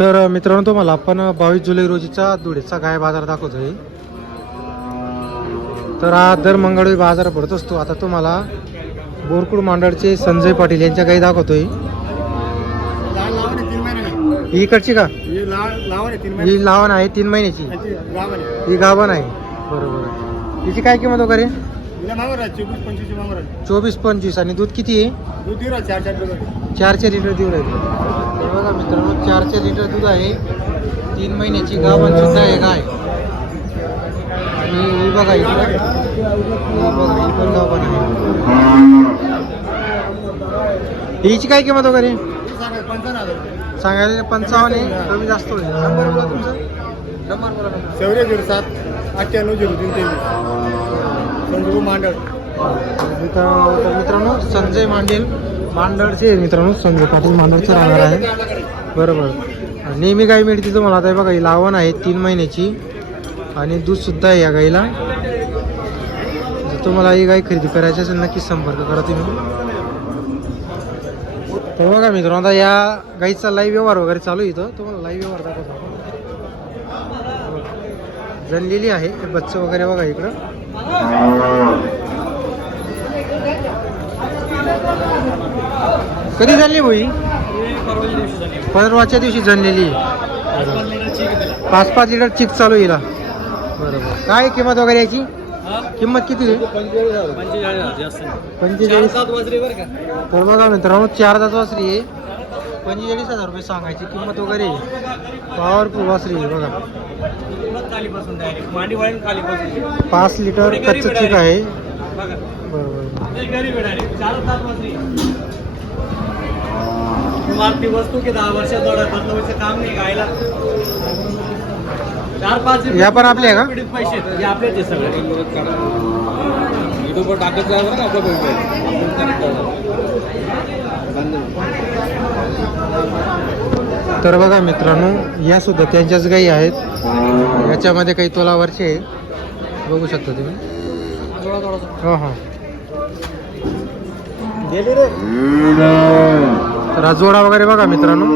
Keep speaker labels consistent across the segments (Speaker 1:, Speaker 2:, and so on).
Speaker 1: तर मित्रांनो तुम्हाला आपण बावीस जुलै रोजीचा धुळेचा गाय बाजार दाखवतोय. तर हा दर मंगळवारी बाजार भरत असतो. आता तुम्हाला बोरकुड मांडळचे संजय पाटील यांच्या गाई दाखवतोय. ही इकडची का?
Speaker 2: ही लावण आहे तीन
Speaker 1: ही महिन्याची. ही गाभण आहे. बरोबर. हिची काय किंमत वगैरे?
Speaker 2: चोवीस पंचवीस
Speaker 1: आणि दूध किती आहे?
Speaker 2: दूध दिवस चार चार किलो
Speaker 1: चार चार लिटर आहे. हे बघा मित्रांनो चारशे लिटर दूध आहे. तीन महिन्याची गाभण सुद्धा आहे. गाय आणि ही बघा इकडं. ही बघा ही पण गाभण आहे. हिची काय किंमत वगैरे? सांगायला पंचावन्न आहे. कमी जास्त होईल. नंबर बोला तुमचा. नंबर बोला नंबर.
Speaker 2: शौर्य झिरो सात अठ्ठ्याण्णव झिरो तीन तेवीस. संजू मांडळ.
Speaker 1: मित्र- तर मित्रांनो संजय मांडेल मांडळचे मित्रांनो. संजय पाटील मांडळचं राहणार आहे. बरोबर. नेहमी गाय मिळते तुम्हाला. आता बघा ही लावण आहे तीन महिन्याची. आणि दूधसुद्धा आहे या गाईला. जर तुम्हाला ही गाय खरेदी करायची असेल नक्कीच संपर्क करा तुम्ही. तर बघा मित्रांनो आता या गाईचा लाईव्ह व्यवहार वगैरे चालू आहे इथं. तुम्हाला लाईव्ह व्यवहार दाखवतो. जनलेली आहे. बच्चं वगैरे बघा इकडं. कधी झाली भाई परवाच्या दिवशी जणलेली पाच पाच लिटर चिक चालू येईल बरोबर. काय किंमत वगैरे याची? किंमत किती आहे? पंचेचाळीस. तर बघा मित्रांनो चार दात वासरी आहे. पंचेचाळीस हजार रुपये सांगायची किंमत वगैरे पॉवरफुल वासरी आहे बघा. पाच लिटर कच्चं चिक आहे. बरोबर.
Speaker 3: ती वस्तू की दहा वर्षात जोडा बदलवायचं काम नाही गायला. चार पाच
Speaker 1: या पण आपल्या का?
Speaker 3: पैसे. आहेत. हे आपलेच आहे सगळे. टाकत
Speaker 1: तर बघा मित्रांनो या सुद्धा त्यांच्याच गाई आहेत. याच्यामध्ये काही तोलावरचे आहे बघू शकता तुम्ही. हो हो. तर हा जोडा वगैरे बघा मित्रांनो.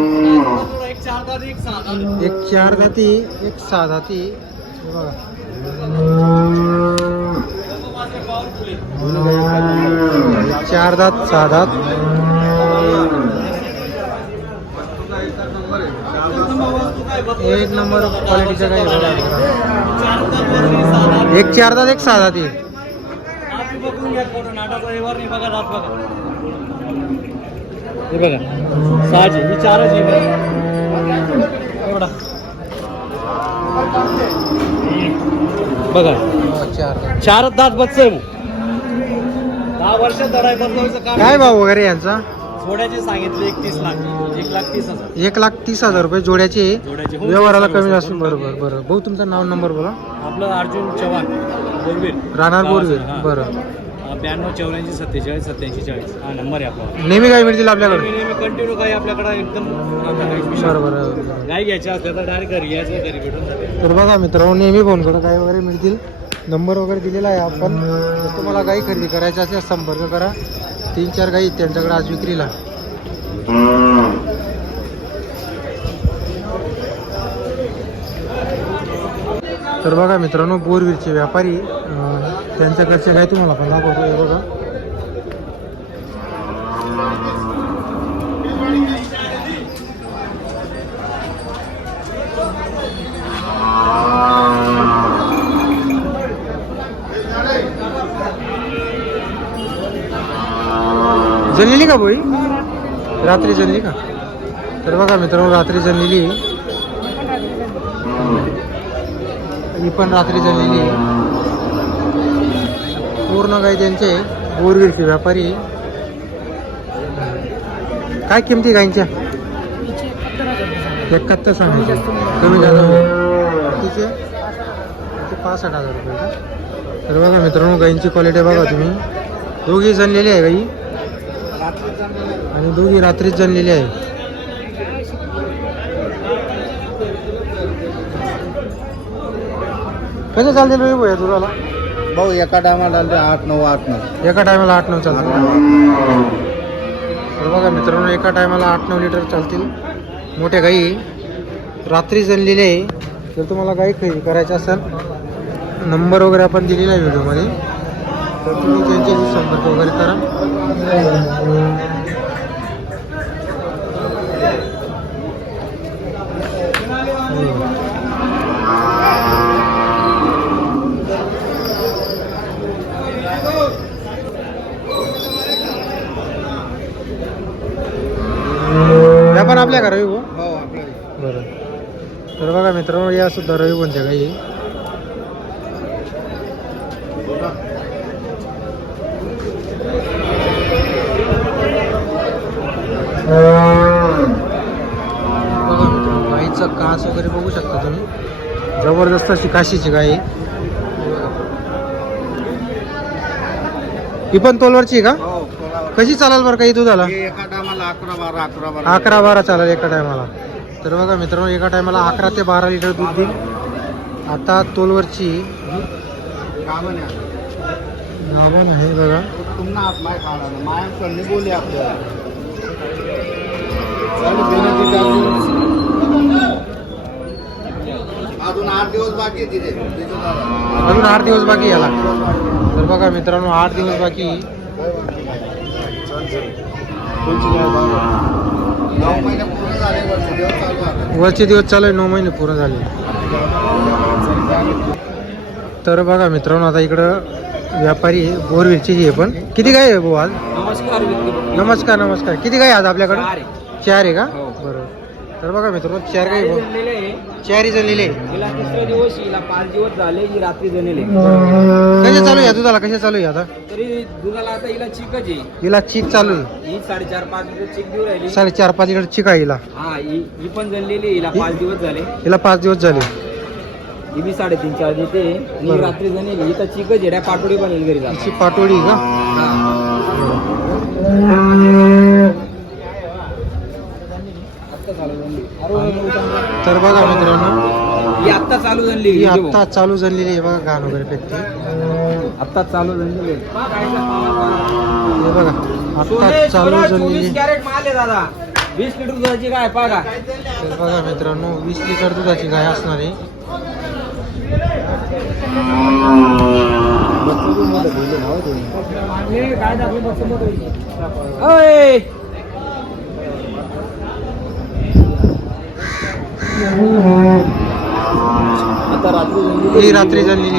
Speaker 3: एक चार तास एक सहा.
Speaker 1: एक चार दाती एक सहा दाती. हे बघा. एक चार दात सहा दात. एक नंबर क्वालिटीच्या काही. एक चार दात एक सहा दाती.
Speaker 3: हे बघा. सहाची ही चारच एवढा. बघा.
Speaker 1: चार दात
Speaker 3: चार दात बच्चे आहे. दहा वर्षात दराय बदलायचं काम
Speaker 1: काय भाव वगैरे यांचा?
Speaker 3: जोड्याचे सांगितले एकतीस लाख. एक लाख तीस हजार.
Speaker 1: एक लाख तीस हजार रुपये जोड्याचे.
Speaker 3: जोड्याचे. हो,
Speaker 1: व्यवहाराला कमी असून बरोबर बरं भाऊ तुमचं नाव नंबर बोला.
Speaker 3: आपलं अर्जुन चव्हाण. बोरवीर.
Speaker 1: राहणार बोरवीर. बरं.
Speaker 3: ब्याण्णव चौऱ्याऐंशी सत्तेचाळीस सत्याऐंशी चाळीस. हा नंबर आहे आपला.
Speaker 1: नेहमी काय मिळतील आपल्याकडे
Speaker 3: नेहमी कंटिन्यू काही आपल्याकडे एकदम आता काहीच विषय
Speaker 1: बरं
Speaker 3: नाही.
Speaker 1: बरं
Speaker 3: गाय घ्यायची असल्या तर डायरेक्ट घरी यायचं घरी भेटून जाते.
Speaker 1: तर बघा मित्रांनो नेहमी फोन करा काय वगैरे मिळतील. नंबर वगैरे दिलेला आहे आपण. तर तुम्हाला गाई खरेदी करायची असल्यास संपर्क करा. तीन चार गाई त्यांच्याकडे आज विक्रीला. तर बघा मित्रांनो बोरवीरचे व्यापारी अं, त्यांच्याकडचे काय तुम्हाला पण दाखवतो हे बघा. जनलेली का बोई? रात्री जनली का? तर बघा मित्रांनो रात्री जनलेली ही पण रात्री झालेली आहे. पूर्ण काही त्यांचे बोरगिरचे व्यापारी. काय किमती गायींच्या एकाहत्तर सांगितलं कमी झालं तिचे पासष्ट हजार रुपये तर बघा मित्रांनो गायींची क्वालिटी बघा तुम्ही. दोघी जणलेली आहे गाई. आणि दोघी रात्रीच जणलेली आहे. कसं चालतील बाई भैया दुधाला?
Speaker 2: भाऊ एका टायमाला आठ नऊ आठ नऊ.
Speaker 1: एका टायमाला आठ नऊ चालतील तर बघा मित्रांनो एका टायमाला आठ नऊ लिटर चालतील. मोठ्या गाई रात्री जणलेली आहे. जर तुम्हाला काही खरेदी करायचं असेल नंबर वगैरे आपण दिलेला आहे व्हिडिओमध्ये. तर तुम्ही त्यांच्याशी संपर्क वगैरे करा. आपल्या घरा येऊ
Speaker 2: हो? आपल्याला
Speaker 1: बरं. तर बघा मित्रांनो या सुद्धा रवी कोणत्या काही बघा मित्रांनो गाईचा कास वगैरे बघू शकता तुम्ही. जबरदस्त अशी काशीची गाय. आहे ही पण तोलवरची आहे का?
Speaker 2: हो
Speaker 1: कशी चालेल बरं काही दुधाला?
Speaker 2: हे अकरा बारा अकरा बारा.
Speaker 1: अकरा बारा चालेल एका टायमाला. तर बघा मित्रांनो एका टायमाला अकरा ते बारा लिटर दूध देईल. आता तोलवरची
Speaker 2: गाभण आहे.
Speaker 1: गाभण आहे बघा.
Speaker 2: पुन्हा माय आपल्याला. अजून आठ दिवस बाकी.
Speaker 1: अजून आठ दिवस बाकी याला. तर बघा मित्रांनो आठ दिवस बाकी. वरचे दिवस चालू आहे नऊ महिने पूर्ण झाले. तर बघा मित्रांनो आता इकडं व्यापारी आहे बोरविरची जी आहे पण. किती काय आहे भाऊ आज?
Speaker 3: नमस्कार
Speaker 1: नमस्कार नमस्कार. किती काय आज आपल्याकडं? चार आहे. का?
Speaker 3: हो.
Speaker 1: बरोबर तर बघा मित्रांनो चार
Speaker 3: जणलेले
Speaker 1: जणलेले आहे.
Speaker 3: हिला तिसरा दिवस हिला पाच दिवस झाले ही रात्री जणले
Speaker 1: कशा चालू आहे दुधाला? कशा चालू आहे आता?
Speaker 3: तरी दुधाला आता हिला चिकच आहे.
Speaker 1: हिला चीक चालू आहे.
Speaker 3: ही साडेचार पाच लिटर चिक देऊ राहिली.
Speaker 1: साडेचार पाच लिटर चिक आहे हिला.
Speaker 3: हा ही ही पण जणलेली आहे. हिला पाच दिवस झाले.
Speaker 1: हिला पाच दिवस झाले.
Speaker 3: ही बी साडेतीन चार देते. आणि ही. रात्री जणेली ही तर चिकच येड्या पाटोडी पण येईल घरी जात.
Speaker 1: हिची पाटोडी का
Speaker 3: आत्ता चालू झाली अरे
Speaker 1: तर बघा मित्रांनो
Speaker 3: ही आत्ता चालू झाली
Speaker 1: ही आत्ता चालू झालेली आहे बघा घाण वगैरे फेकते.
Speaker 3: आत्ता चालू झालेली
Speaker 1: हे बघा आत्ता चालू झालेली
Speaker 3: चोवीस कॅरेट माल आहे दादा. वीस लिटर दुधाची काय बघा
Speaker 1: तर बघा मित्रांनो वीस लिटर दुधाची गाय असणार आहे.
Speaker 3: अय आता रात्री
Speaker 1: ही रात्री झालेली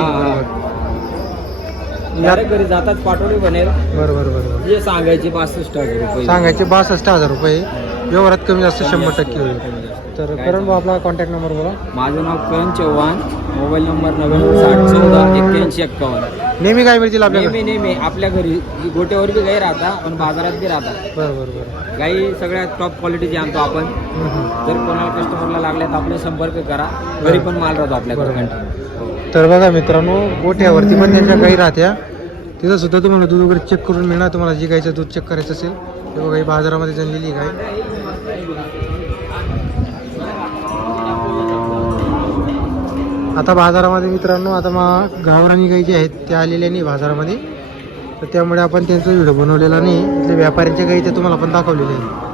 Speaker 3: डायरेक्ट घरी जाताच पाठवली बनेल.
Speaker 1: बरोबर बरोबर.
Speaker 3: जे सांगायचे पासष्ट हजार रुपये.
Speaker 1: सांगायचे बासष्ट हजार रुपये. व्यवहारात कमी जास्त शंभर टक्के होईल. तर करण भाऊ आपला कॉन्टॅक्ट नंबर बोला.
Speaker 3: माझं नाव करण चव्हाण. मोबाईल नंबर नव्याण्णव साठ चौदा एक्क्याऐंशी एक्कावन्न.
Speaker 1: नेहमी काय मिळतील आपल्याकडे?
Speaker 3: नेहमी नेहमी. आपल्या घरी गोट्यावर बी गाई राहता पण बाजारात बी राहतात.
Speaker 1: बरं बरं बरं.
Speaker 3: गाई सगळ्यात टॉप क्वालिटीची आणतो आपण. जर कोणाला कस्टमरला लागल्या तर आपले संपर्क करा. घरी पण माल राहतो आपल्याकडे.
Speaker 1: बरोबर.
Speaker 3: कंटिन्यू
Speaker 1: तर बघा मित्रांनो गोठ्यावरती पण त्यांच्या गाई राहत्या. तिथं सुद्धा तुम्हाला दूध वगैरे चेक करून मिळणार. तुम्हाला जी गाईचं दूध चेक करायचं असेल हे बघा ही बाजारामध्ये जनलेली काय आता बाजारामध्ये मित्रांनो आता मग गावरानी गाई जे आहेत त्या आलेल्या नाही बाजारामध्ये. तर त्यामुळे आपण त्यांचा व्हिडिओ बनवलेला नाही. इथले व्यापाऱ्यांच्या गाई ते तुम्हाला पण दाखवलेले आहे